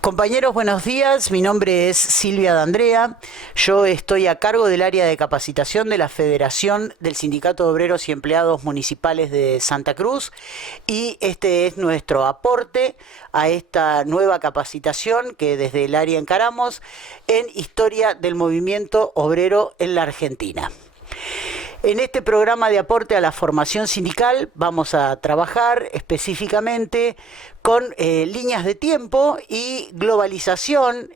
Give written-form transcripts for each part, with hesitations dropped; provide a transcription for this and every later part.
Compañeros, buenos días. Mi nombre es Silvia D'Andrea. Yo estoy a cargo del área de capacitación de la Federación del Sindicato de Obreros y Empleados Municipales de Santa Cruz y este es nuestro aporte a esta nueva capacitación que desde el área encaramos en Historia del Movimiento Obrero en la Argentina. En este programa de aporte a la formación sindical vamos a trabajar específicamente con líneas de tiempo y globalización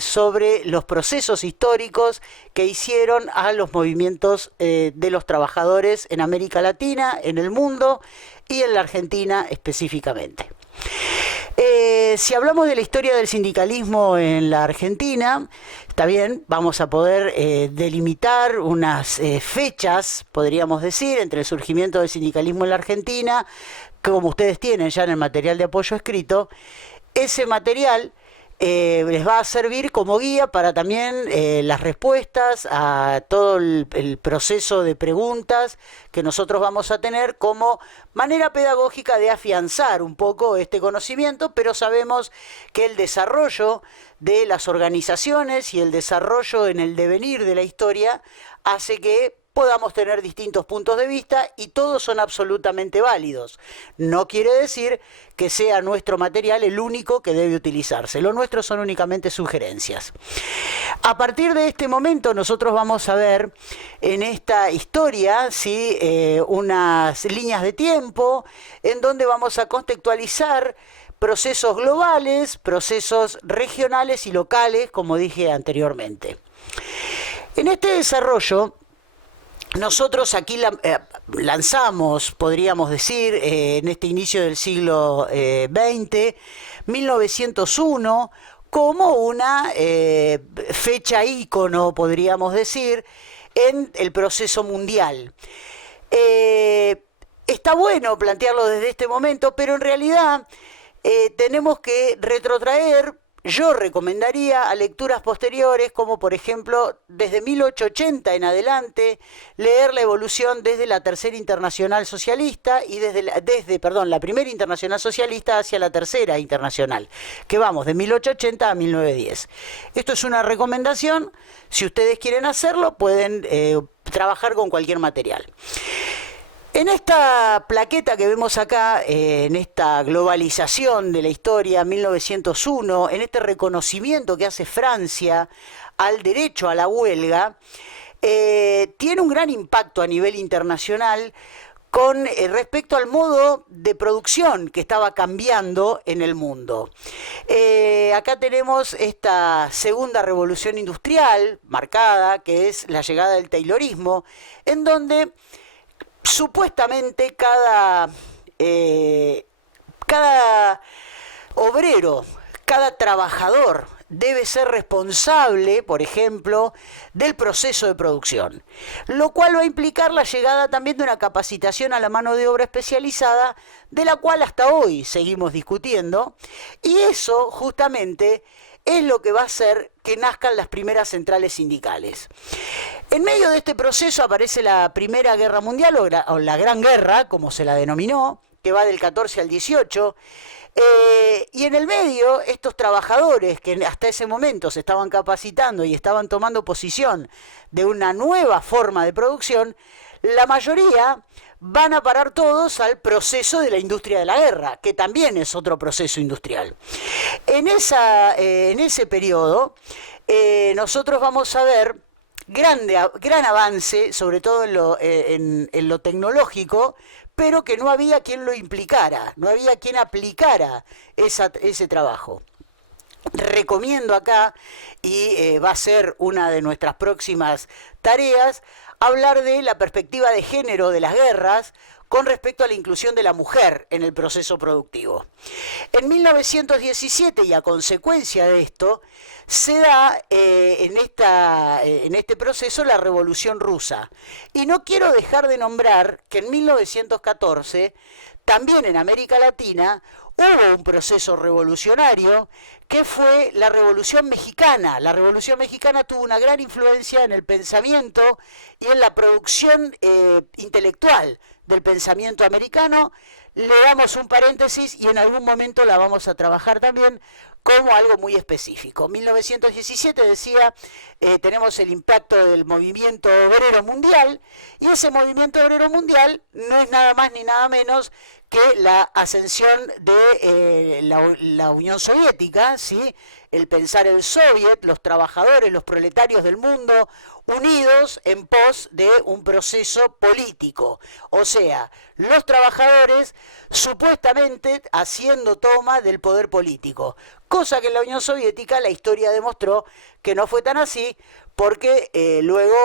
sobre los procesos históricos que hicieron a los movimientos de los trabajadores en América Latina, en el mundo y en la Argentina específicamente. Si hablamos de la historia del sindicalismo en la Argentina, está bien, vamos a poder delimitar unas fechas, podríamos decir, entre el surgimiento del sindicalismo en la Argentina, como ustedes tienen ya en el material de apoyo escrito. Ese material les va a servir como guía para también las respuestas a todo el proceso de preguntas que nosotros vamos a tener como manera pedagógica de afianzar un poco este conocimiento, pero sabemos que el desarrollo de las organizaciones y el desarrollo en el devenir de la historia hace que podamos tener distintos puntos de vista y todos son absolutamente válidos. No quiere decir que sea nuestro material el único que debe utilizarse. Lo nuestro son únicamente sugerencias. A partir de este momento nosotros vamos a ver en esta historia ¿sí? Unas líneas de tiempo en donde vamos a contextualizar procesos globales, procesos regionales y locales, como dije anteriormente. En este desarrollo nosotros aquí lanzamos, podríamos decir, en este inicio del siglo XX, 1901, como una fecha ícono, podríamos decir, en el proceso mundial. Está bueno plantearlo desde este momento, pero en realidad tenemos que retrotraer. Yo recomendaría a lecturas posteriores, como por ejemplo, desde 1880 en adelante, leer la evolución desde la Tercera Internacional Socialista y desde la Primera Internacional Socialista hacia la Tercera Internacional, que vamos de 1880 a 1910. Esto es una recomendación. Si ustedes quieren hacerlo, pueden trabajar con cualquier material. En esta plaqueta que vemos acá, en esta globalización de la historia, 1901, en este reconocimiento que hace Francia al derecho a la huelga, tiene un gran impacto a nivel internacional con respecto al modo de producción que estaba cambiando en el mundo. Acá tenemos esta segunda revolución industrial marcada, que es la llegada del taylorismo, en donde supuestamente cada obrero, cada trabajador debe ser responsable, por ejemplo, del proceso de producción, lo cual va a implicar la llegada también de una capacitación a la mano de obra especializada, de la cual hasta hoy seguimos discutiendo, y eso justamente es lo que va a hacer que nazcan las primeras centrales sindicales. En medio de este proceso aparece la Primera Guerra Mundial, o la Gran Guerra, como se la denominó, que va del 14 al 18, y en el medio estos trabajadores que hasta ese momento se estaban capacitando y estaban tomando posición de una nueva forma de producción, la mayoría van a parar todos al proceso de la industria de la guerra, que también es otro proceso industrial. En ese periodo nosotros vamos a ver gran avance, sobre todo en lo tecnológico, pero que no había quien lo implicara, no había quien aplicara ese trabajo. Recomiendo acá, y va a ser una de nuestras próximas tareas, hablar de la perspectiva de género de las guerras con respecto a la inclusión de la mujer en el proceso productivo. En 1917, y a consecuencia de esto, se da en este proceso la Revolución Rusa. Y no quiero dejar de nombrar que en 1914, también en América Latina, hubo un proceso revolucionario que fue la Revolución Mexicana. La Revolución Mexicana tuvo una gran influencia en el pensamiento y en la producción intelectual del pensamiento americano. le damos un paréntesis y en algún momento la vamos a trabajar también como algo muy específico. 1917 decía, tenemos el impacto del movimiento obrero mundial, y ese movimiento obrero mundial no es nada más ni nada menos que la ascensión de la Unión Soviética, ¿sí? El pensar el soviet, los trabajadores, los proletarios del mundo, unidos en pos de un proceso político. O sea, los trabajadores supuestamente haciendo toma del poder político. Cosa que en la Unión Soviética la historia demostró que no fue tan así, porque luego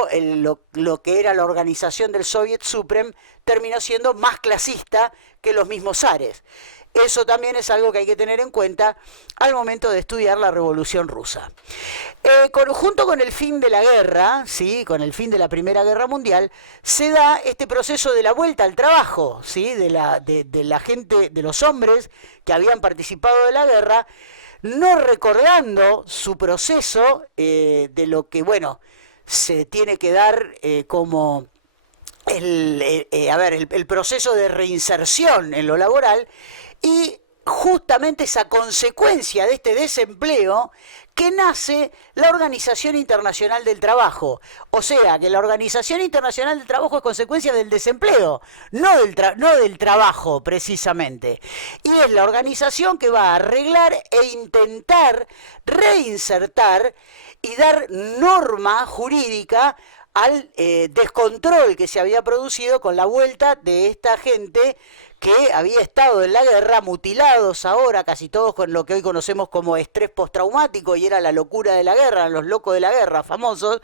lo que era la organización del Soviet Supreme terminó siendo más clasista que los mismos zares. Eso también es algo que hay que tener en cuenta al momento de estudiar la Revolución Rusa. Junto con el fin de la guerra, ¿sí? Con el fin de la Primera Guerra Mundial, se da este proceso de la vuelta al trabajo, ¿sí? de la gente, de los hombres que habían participado de la guerra, no recordando su proceso de lo que, bueno, se tiene que dar como el proceso de reinserción en lo laboral, y justamente esa consecuencia de este desempleo que nace la Organización Internacional del Trabajo. O sea, que la Organización Internacional del Trabajo es consecuencia del desempleo, no del trabajo precisamente. Y es la organización que va a arreglar e intentar reinsertar y dar norma jurídica al descontrol que se había producido con la vuelta de esta gente que había estado en la guerra, mutilados ahora, casi todos con lo que hoy conocemos como estrés postraumático, y era la locura de la guerra, los locos de la guerra famosos,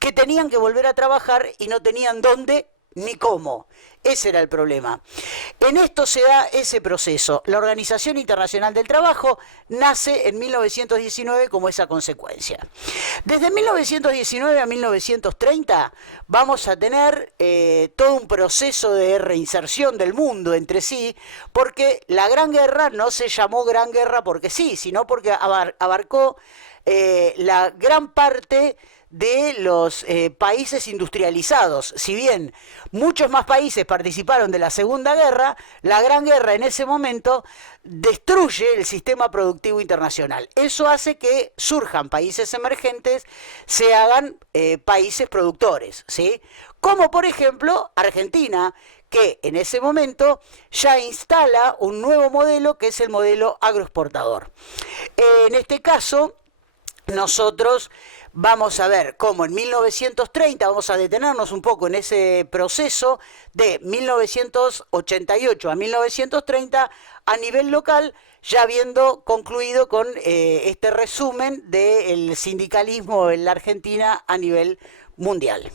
que tenían que volver a trabajar y no tenían dónde ni cómo. Ese era el problema. En esto se da ese proceso. La Organización Internacional del Trabajo nace en 1919 como esa consecuencia. Desde 1919 a 1930 vamos a tener todo un proceso de reinserción del mundo entre sí, porque la Gran Guerra no se llamó Gran Guerra porque sí, sino porque abarcó la gran parte de los países industrializados. Si bien muchos más países participaron de la Segunda Guerra, la Gran Guerra en ese momento destruye el sistema productivo internacional. Eso hace que surjan países emergentes, se hagan países productores, ¿sí? Como por ejemplo Argentina, que en ese momento ya instala un nuevo modelo, que es el modelo agroexportador. En este caso, nosotros vamos a ver cómo en 1930, vamos a detenernos un poco en ese proceso de 1988 a 1930 a nivel local, ya habiendo concluido con este resumen del sindicalismo en la Argentina a nivel mundial.